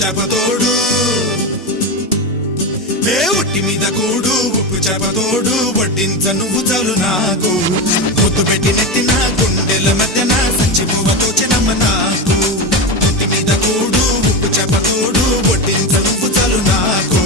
చేపతోడు ఒట్టి మీద కూడు ఉప్పు చేపతోడు వడ్డించ నువ్వు చాలు నాకు గుర్తు పెట్టి నెత్తిన గుండెల మధ్యన సంచిపోవతో చెనమ్మ నాకు ఒట్టి మీద కూడు ఉప్పు చేపతోడు వడ్డించ నువ్వు చాలు నాకు